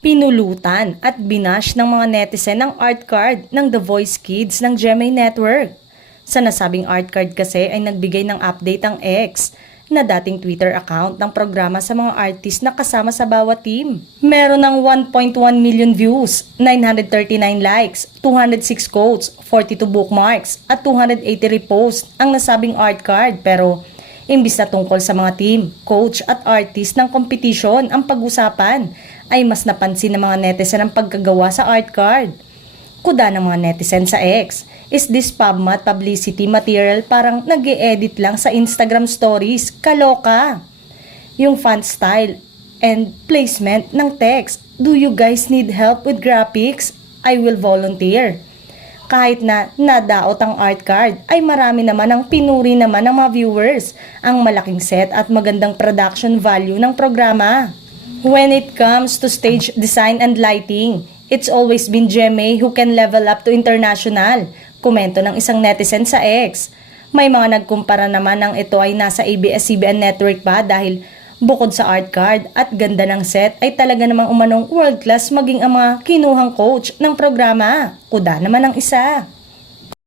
Pinulutan at binash ng mga netizen ang art card ng The Voice Kids ng GMA Network. Sa nasabing art card kasi ay nagbigay ng update ang X na dating Twitter account ng programa sa mga artist na kasama sa bawat team. Meron ng 1.1 million views, 939 likes, 206 quotes, 42 bookmarks at 280 reposts ang nasabing art card, pero imbis na tungkol sa mga team, coach at artist ng competition ang pag-usapan, ay mas napansin ng mga netizen ang pagkagawa sa art card. Kuda ng mga netizen sa X, is this PubMat publicity material, parang nag-e-edit lang sa Instagram stories, kaloka. Yung font style and placement ng text, do you guys need help with graphics? I will volunteer. Kahit na nadaot ang art card, ay marami naman ang pinuri naman ng mga viewers ang malaking set at magandang production value ng programa. When it comes to stage design and lighting, it's always been GMA who can level up to international, komento ng isang netizen sa X. May mga nagkumpara naman ng ito ay nasa ABS-CBN network pa dahil bukod sa art card at ganda ng set ay talaga namang umanong world class maging ang mga kinuhang coach ng programa. Kuda naman ang isa.